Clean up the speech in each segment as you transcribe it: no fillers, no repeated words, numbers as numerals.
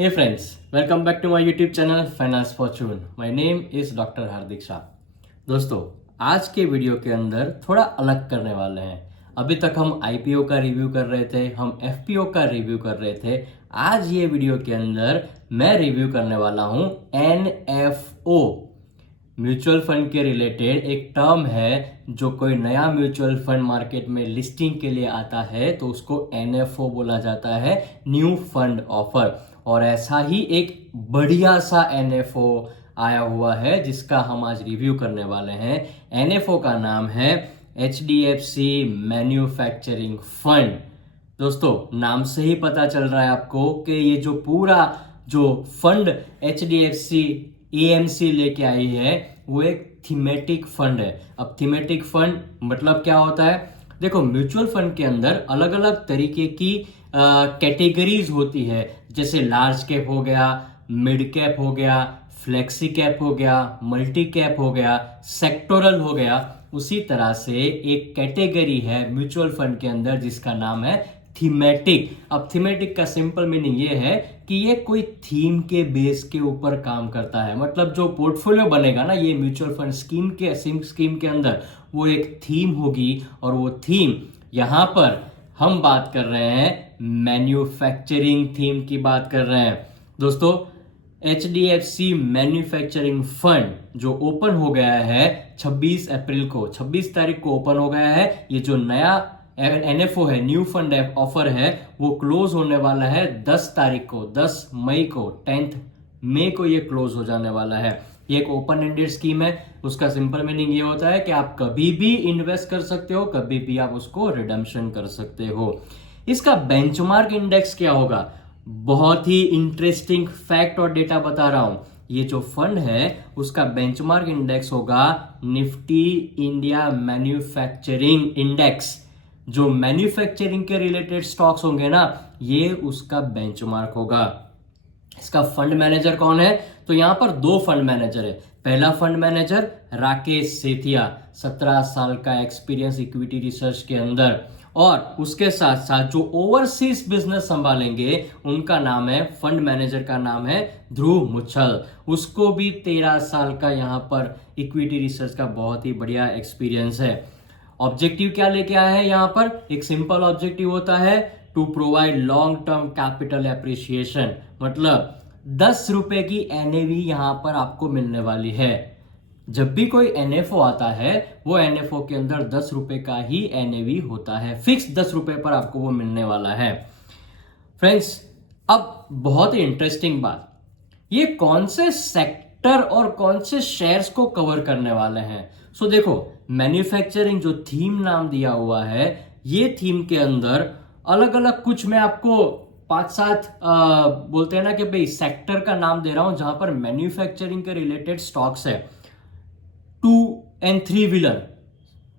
Hey friends, welcome back to my YouTube channel Finance Fortune. My name is Dr. हार्दिक शाह। दोस्तों, आज के video के अंदर थोड़ा अलग करने वाले हैं। अभी तक हम IPO का रिव्यू कर रहे थे, हम FPO का रिव्यू कर रहे थे। आज ये वीडियो के अंदर मैं रिव्यू करने वाला हूँ NFO। म्यूचुअल फंड के रिलेटेड एक टर्म है, जो कोई नया म्यूचुअल फंड मार्केट में लिस्टिंग के लिए आता है तो उसको NFO बोला जाता है, न्यू फंड ऑफर। और ऐसा ही एक बढ़िया सा NFO आया हुआ है जिसका हम आज रिव्यू करने वाले हैं। NFO का नाम है HDFC मैन्युफैक्चरिंग फंड। दोस्तों, नाम से ही पता चल रहा है आपको कि ये जो पूरा जो फंड HDFC AMC लेके आई है वो एक थीमेटिक फंड है। अब थीमेटिक फंड मतलब क्या होता है? देखो, म्यूचुअल फंड के अंदर अलग अलग तरीके की कैटेगरीज होती है, जैसे लार्ज कैप हो गया, मिड कैप हो गया, फ्लेक्सी कैप हो गया, मल्टी कैप हो गया, सेक्टोरल हो गया। उसी तरह से एक कैटेगरी है म्यूचुअल फंड के अंदर जिसका नाम है थीमेटिक। अब थीमेटिक का सिंपल मीनिंग ये है कि ये कोई थीम के बेस के ऊपर काम करता है। मतलब जो पोर्टफोलियो बनेगा ना ये म्यूचुअल फंड स्कीम के अंदर, वो एक थीम होगी। और वो थीम, यहां पर हम बात कर रहे हैं मैन्युफैक्चरिंग थीम की बात कर रहे हैं। दोस्तों, HDFC मैन्युफैक्चरिंग फंड जो ओपन हो गया है 26 अप्रैल को, 26 तारीख को ओपन हो गया है। ये जो नया NFO है, न्यू फंड ऑफर है, वो क्लोज होने वाला है 10 तारीख को, 10 मई को, 10 मई को ये क्लोज हो जाने वाला है। ये एक ओपन एंडेड स्कीम है। उसका सिंपल मीनिंग ये होता है कि आप कभी भी इन्वेस्ट कर सकते हो, कभी भी आप उसको रिडम्पशन कर सकते हो। इसका बेंचमार्क इंडेक्स क्या होगा? बहुत ही इंटरेस्टिंग फैक्ट और डेटा बता रहा हूं। ये जो फंड है उसका बेंचमार्क इंडेक्स होगा निफ्टी इंडिया मैन्युफैक्चरिंग इंडेक्स। जो मैन्युफैक्चरिंग के रिलेटेड स्टॉक्स होंगे ना, ये उसका बेंचमार्क होगा। इसका फंड मैनेजर कौन है? तो यहां पर दो फंड मैनेजर है। पहला फंड मैनेजर राकेश सेठिया, 17 साल का एक्सपीरियंस इक्विटी रिसर्च के अंदर। और उसके साथ साथ जो ओवरसीज बिजनेस संभालेंगे उनका नाम है, फंड मैनेजर का नाम है ध्रुव मुच्छल। उसको भी 13 साल का यहां पर इक्विटी रिसर्च का बहुत ही बढ़िया एक्सपीरियंस है। ऑब्जेक्टिव क्या लेके आया है यहां पर? एक सिंपल ऑब्जेक्टिव होता है, to provide long term capital appreciation. मतलब 10 रुपए की NAV यहां पर आपको मिलने वाली है। जब भी कोई NFO आता है वो NFO के अंदर 10 रुपए का ही NAV होता है, फिक्स 10 रुपए पर आपको वो मिलने वाला है। फ्रेंड्स, अब बहुत ही इंटरेस्टिंग बात, ये कौन से सेक्टर और कौन से शेयर्स को कवर करने वाले हैं? सो देखो, मैन्युफैक्चरिंग जो थीम नाम दिया हुआ है, ये थीम के अंदर अलग अलग कुछ मैं आपको 5-7 बोलते हैं ना कि भाई सेक्टर का नाम दे रहा हूं जहां पर मैन्युफैक्चरिंग के रिलेटेड स्टॉक्स है। 2 and 3 व्हीलर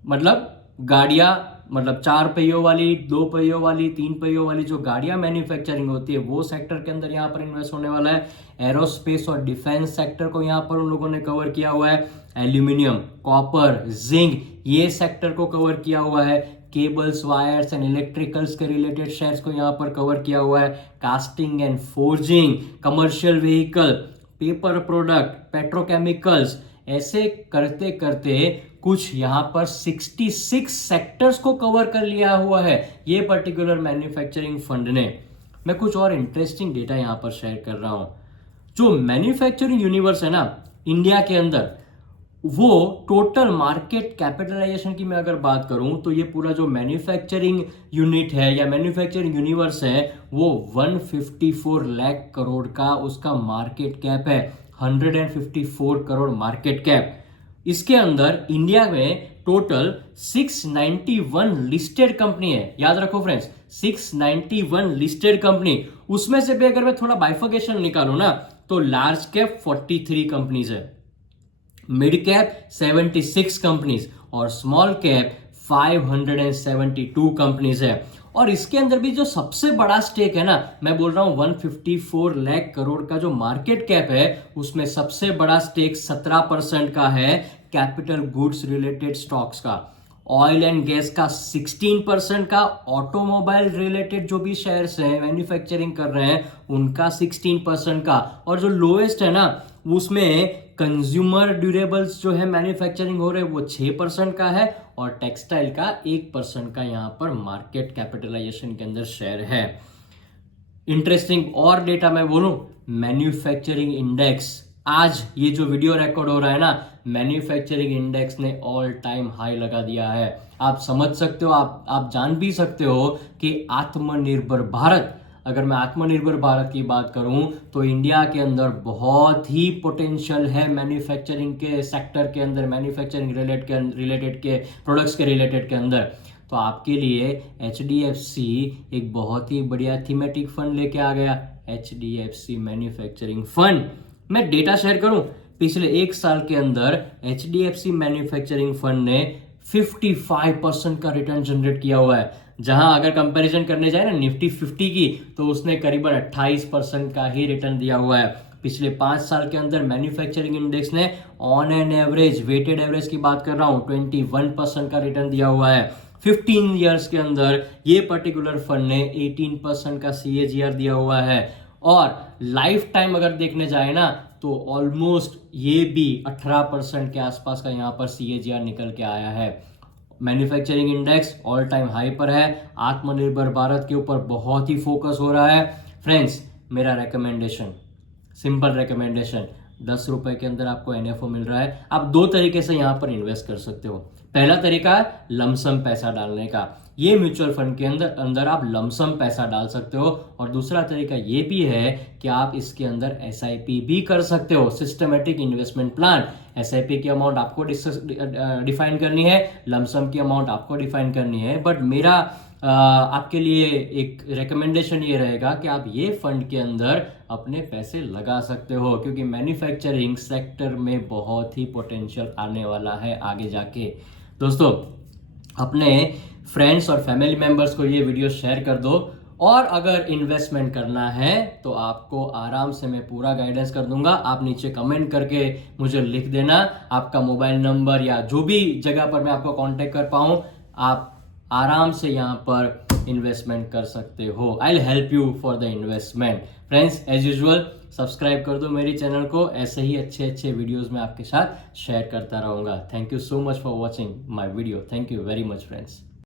मतलब गाड़ियां, मतलब 4 पहियों वाली, 2 पहियों वाली, 3 पहियों वाली जो गाड़ियां मैन्युफैक्चरिंग होती है वो सेक्टर के अंदर यहां पर इन्वेस्ट होने वाला है। एरोस्पेस और डिफेंस सेक्टर को यहां पर उन लोगों ने कवर किया हुआ है। एल्यूमिनियम, कॉपर, जिंक, ये सेक्टर को कवर किया हुआ है। केबल्स, वायर्स एंड इलेक्ट्रिकल्स के रिलेटेड शेयर्स को यहां पर कवर किया हुआ है। Casting and forging, commercial vehicle, paper product, petrochemicals, ऐसे करते करते कुछ यहां पर 66 सेक्टर्स को कवर कर लिया हुआ है ये पर्टिकुलर मैन्युफैक्चरिंग फंड ने। मैं कुछ और इंटरेस्टिंग डेटा यहां पर शेयर कर रहा हूं। जो मैन्युफैक्चरिंग यूनिवर्स है ना इंडिया के अंदर, वो टोटल मार्केट कैपिटलाइजेशन की मैं अगर बात करूं तो ये पूरा जो मैन्युफैक्चरिंग यूनिट है या मैन्युफैक्चरिंग यूनिवर्स है वो 154 लाख करोड़ का उसका मार्केट कैप है। 154 करोड़ मार्केट कैप। इसके अंदर इंडिया में टोटल 691 लिस्टेड कंपनी है। याद रखो फ्रेंड्स, 691 लिस्टेड कंपनी। उसमें से भी अगर मैं थोड़ा बाइफर्केशन निकालू ना तो लार्ज कैप 43 कंपनीज है, मिड कैप 76 कंपनीज और स्मॉल कैप 572 कंपनीज है। और इसके अंदर भी जो सबसे बड़ा स्टेक है ना, मैं बोल रहा हूं 154 लाख करोड़ का जो मार्केट कैप है उसमें सबसे बड़ा स्टेक 17% का है कैपिटल गुड्स रिलेटेड स्टॉक्स का। ऑयल एंड गैस का 16% का, ऑटोमोबाइल रिलेटेड जो भी शेयर्स हैं मैन्युफैक्चरिंग कर रहे हैं उनका 16% का, और जो लोएस्ट है ना उसमें कंज्यूमर ड्यूरेबल्स जो है मैन्युफैक्चरिंग हो रहे हैं वो 6% का है, और टेक्सटाइल का 1% का यहाँ पर मार्केट कैपिटलाइजेशन के अंदर शेयर है। इंटरेस्टिंग और डेटा मैं बोलूं, मैन्युफैक्चरिंग इंडेक्स, आज ये जो वीडियो रिकॉर्ड हो रहा है ना, मैन्युफैक्चरिंग इंडेक्स ने ऑल टाइम हाई लगा दिया है। आप समझ सकते हो, आप जान भी सकते हो कि आत्मनिर्भर भारत, अगर मैं आत्मनिर्भर भारत की बात करूं तो इंडिया के अंदर बहुत ही पोटेंशियल है मैन्युफैक्चरिंग के सेक्टर के अंदर, मैन्युफैक्चरिंग रिलेटेड के प्रोडक्ट्स के रिलेटेड के अंदर। तो आपके लिए HDFC एक बहुत ही बढ़िया थीमेटिक फंड लेके आ गया, HDFC मैन्युफैक्चरिंग फंड। मैं डेटा शेयर करूं, पिछले एक साल के अंदर HDFC मैन्युफैक्चरिंग फंड ने 55% का रिटर्न जनरेट किया हुआ है। जहां अगर कंपैरिजन करने जाए ना निफ्टी 50 की, तो उसने करीबन 28% का ही रिटर्न दिया हुआ है। पिछले 5 साल के अंदर मैन्युफैक्चरिंग इंडेक्स ने on an average, weighted average की बात कर रहा हूं, 21% का रिटर्न दिया हुआ है। 15 ईयर्स के अंदर ये पर्टिकुलर फंड ने 18% का CAGR दिया हुआ है, और लाइफ टाइम अगर देखने जाए ना तो ऑलमोस्ट ये भी 18% के आसपास का यहाँ पर CAGR निकल के आया है। Manufacturing index all time high पर है, आत्मनिर्भर भारत के ऊपर बहुत ही फोकस हो रहा है। फ्रेंड्स, मेरा रिकमेंडेशन, सिंपल रिकमेंडेशन, 10 रुपए के अंदर आपको NFO मिल रहा है। आप 2 तरीके से यहाँ पर इन्वेस्ट कर सकते हो। पहला तरीका है लमसम पैसा डालने का, ये म्यूचुअल फंड के अंदर आप लमसम पैसा डाल सकते हो, और दूसरा तरीका ये भी है कि आप इसके अंदर SIP भी कर सकते हो, सिस्टमेटिक इन्वेस्टमेंट प्लान। SIP की अमाउंट आपको डिफाइन करनी है, लमसम की अमाउंट आपको डिफाइन करनी है, बट मेरा आपके लिए एक रिकमेंडेशन ये रहेगा कि आप ये फंड के अंदर अपने पैसे लगा सकते हो, क्योंकि मैन्युफैक्चरिंग सेक्टर में बहुत ही पोटेंशियल आने वाला है आगे जाके। दोस्तों, अपने फ्रेंड्स और फैमिली मेंबर्स को ये वीडियो शेयर कर दो, और अगर इन्वेस्टमेंट करना है तो आपको आराम से मैं पूरा गाइडेंस कर दूंगा। आप नीचे कमेंट करके मुझे लिख देना आपका मोबाइल नंबर या जो भी जगह पर मैं आपको कांटेक्ट कर पाऊँ, आप आराम से यहाँ पर इन्वेस्टमेंट कर सकते हो। I will help you for the investment. Friends, as usual subscribe कर दो मेरी चैनल को, ऐसे ही अच्छे अच्छे वीडियोस मैं आपके साथ शेयर करता रहूंगा। Thank you so much for watching my video. Thank you very much friends.